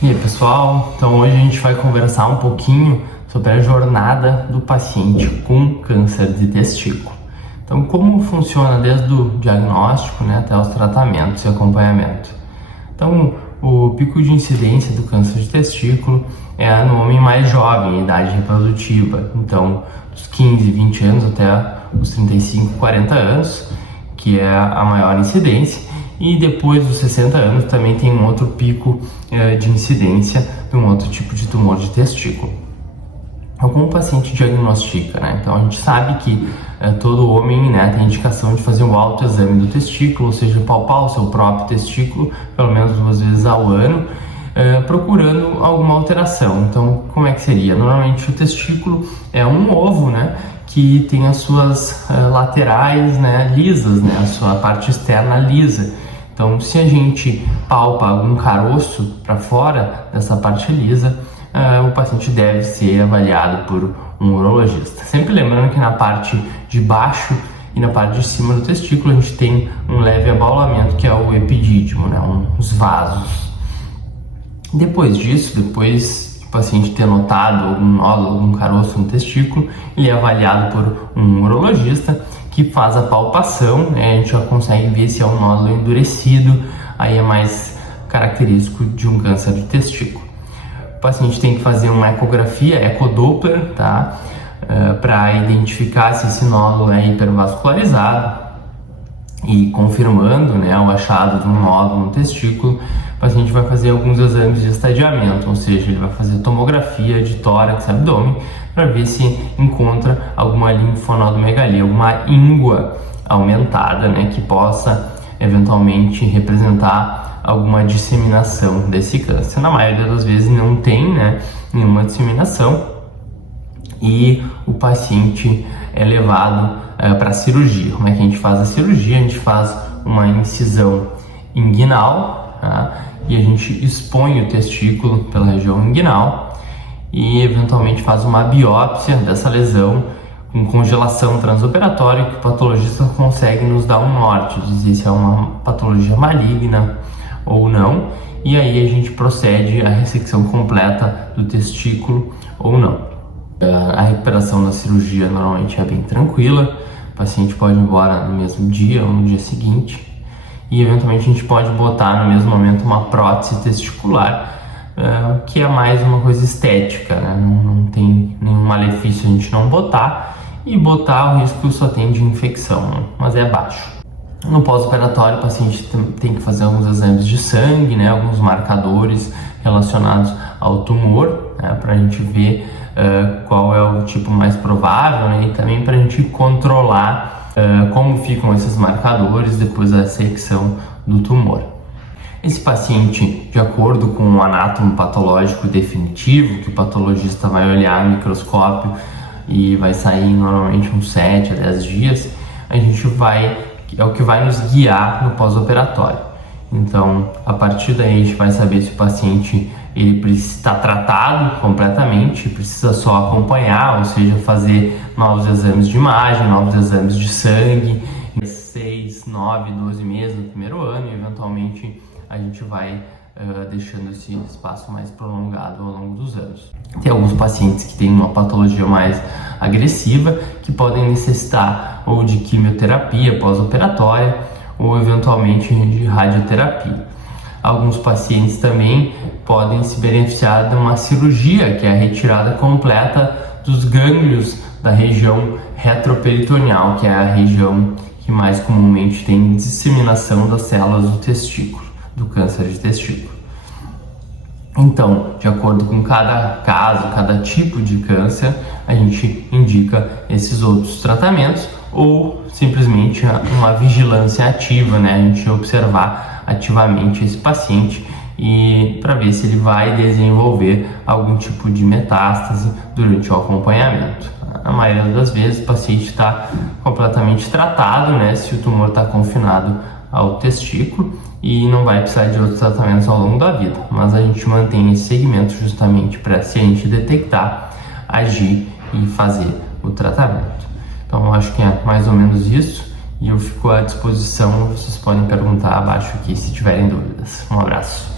E aí, pessoal, então hoje a gente vai conversar um pouquinho sobre a jornada do paciente com câncer de testículo. Então, como funciona desde o diagnóstico, até os tratamentos e acompanhamento. Então, o pico de incidência do câncer de testículo é no homem mais jovem, em idade reprodutiva, então dos 15, 20 anos até os 35, 40 anos, que é a maior incidência. E depois dos 60 anos também tem um outro pico de incidência de um outro tipo de tumor de testículo. Como o paciente diagnostica, Então a gente sabe que todo homem tem indicação de fazer um autoexame do testículo, ou seja, palpar o seu próprio testículo pelo menos 2 vezes ao ano, procurando alguma alteração. Então, como é que seria? Normalmente o testículo é um ovo, que tem as suas laterais lisas, a sua parte externa lisa. Então, se a gente palpa algum caroço para fora dessa parte lisa, o paciente deve ser avaliado por um urologista. Sempre lembrando que na parte de baixo e na parte de cima do testículo a gente tem um leve abaulamento, que é o epidídimo, os vasos. Depois disso, depois o paciente ter notado algum nódulo, algum caroço no testículo, ele é avaliado por um urologista que faz a palpação, a gente já consegue ver se é um nódulo endurecido, aí é mais característico de um câncer de testículo. O paciente tem que fazer uma ecografia, ecodoppler, para identificar se esse nódulo é hipervascularizado, e confirmando o achado de um nódulo no testículo, o paciente vai fazer alguns exames de estadiamento, ou seja, ele vai fazer tomografia de tórax e abdômen para ver se encontra alguma linfonodomegalia, alguma íngua aumentada, que possa eventualmente representar alguma disseminação desse câncer. Na maioria das vezes não tem nenhuma disseminação e o paciente é levado para a cirurgia. Como é que a gente faz a cirurgia? A gente faz uma incisão inguinal, e a gente expõe o testículo pela região inguinal e eventualmente faz uma biópsia dessa lesão com congelação transoperatória, que o patologista consegue nos dar um norte, dizer se é uma patologia maligna ou não, e aí a gente procede à ressecção completa do testículo ou não. A recuperação da cirurgia normalmente é bem tranquila, o paciente pode ir embora no mesmo dia ou no dia seguinte, e eventualmente a gente pode botar no mesmo momento uma prótese testicular, que é mais uma coisa estética, não tem nenhum malefício a gente não botar, e botar o risco só tem de infecção, mas é baixo. No pós-operatório o paciente tem que fazer alguns exames de sangue, alguns marcadores relacionados ao tumor, para a gente ver qual é o tipo mais provável, e também para a gente controlar como ficam esses marcadores depois da ressecção do tumor. Esse paciente, de acordo com o anátomo patológico definitivo, que o patologista vai olhar no microscópio e vai sair normalmente uns 7 a 10 dias, é o que vai nos guiar no pós-operatório. Então, a partir daí a gente vai saber se o paciente ele precisa estar tratado completamente, precisa só acompanhar, ou seja, fazer novos exames de imagem, novos exames de sangue, 6, 9, 12 meses no primeiro ano, e eventualmente a gente vai deixando esse espaço mais prolongado ao longo dos anos. Tem alguns pacientes que têm uma patologia mais agressiva, que podem necessitar ou de quimioterapia pós-operatória, ou eventualmente de radioterapia. Alguns pacientes também podem se beneficiar de uma cirurgia, que é a retirada completa dos gânglios da região retroperitoneal, que é a região que mais comumente tem disseminação das células do testículo, do câncer de testículo. Então, de acordo com cada caso, cada tipo de câncer, a gente indica esses outros tratamentos ou simplesmente uma vigilância ativa, a gente observar ativamente esse paciente e para ver se ele vai desenvolver algum tipo de metástase durante o acompanhamento. A maioria das vezes o paciente está completamente tratado, se o tumor está confinado ao testículo, e não vai precisar de outros tratamentos ao longo da vida, mas a gente mantém esse segmento justamente para, se a gente detectar, agir e fazer o tratamento. Então eu acho que é mais ou menos isso, e eu fico à disposição, vocês podem perguntar abaixo aqui se tiverem dúvidas. Um abraço.